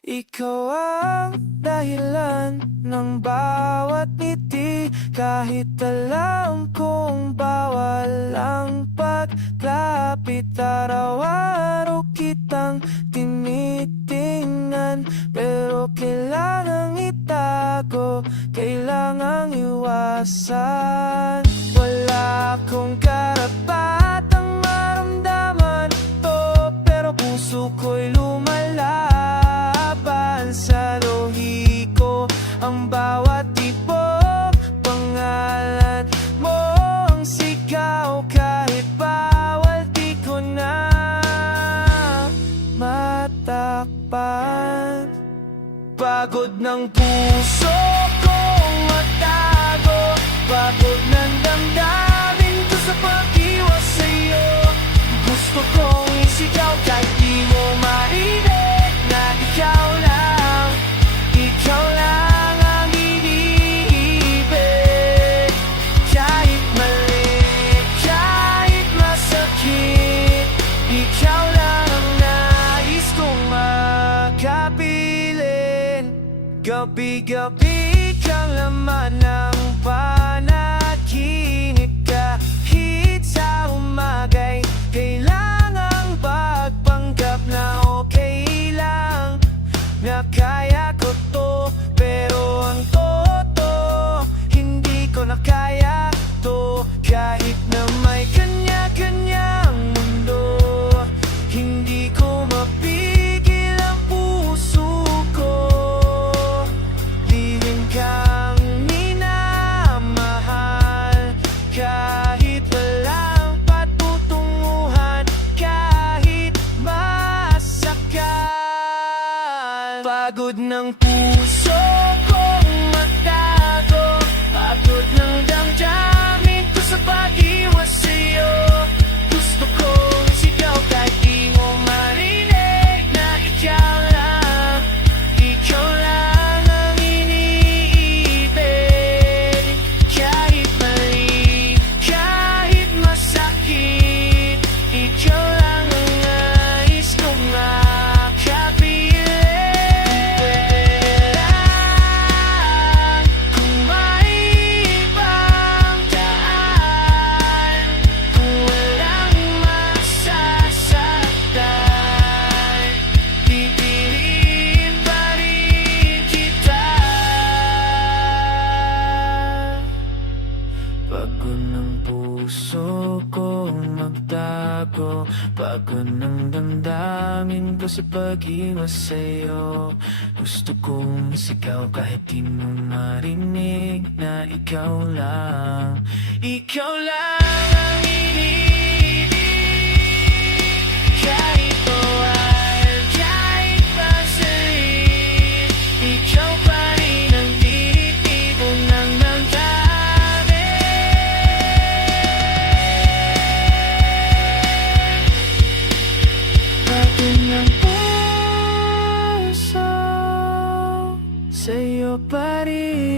Ikaw ang dahilan ng bawat ngiti, kahit alam kong bawal ang paglapit. Araw-araw kitang tinitingnan, pero kailangang itago, kailangang iwasan. Wala akong karapatang maramdaman to, pero puso ko'y lumalaban sa luhi ko. Ang bawat tibok, pangalan mo ang sigaw, kahit bawal di ko na matakpan. Pagod ng puso kong magtago, pagod ng damdamin ko sa pag-iwas sa'yo. Gusto kong isigaw kahit di mo marinig na ikaw lang ang iniibig. Kahit mali, kahit masakit, ikaw lang ang nais kong makapiling. Gabi-gabi kang laman ng panaginip, kahit sa umagay kailangang pagpanggap na okay lang, na kaya ko to. Pero ang totoo, hindi ko na kaya to. Kahit na may kanya-kanyang mundo, hindi ko mapigil ang puso ko. Liling kang minamahal, kahit walang patutunguhan, kahit masakal. Pagod ng puso kong magtago, pagod ng damdamin ko sa pag-iwas sa'yo. Gusto kong sigaw kahit di mo marinig na ikaw lang ang iniibig. Kahit mali, kahit masakit, ikaw lang ang nais kong makapiling. Kung may ibang daan, kung walang masasaktan, pipiliin pa rin kita. Pagod ng puso kong magtago, pagod ng damdamin ko sa pag-iwas sa'yo. Gusto kong sigaw kahit di mo marinig na ikaw lang ang iniibig. Kahit bawal, kahit masalit, ikaw pa rin ang tinitibo ng damdamin. Pagod ng puso, sa'yo pa rin.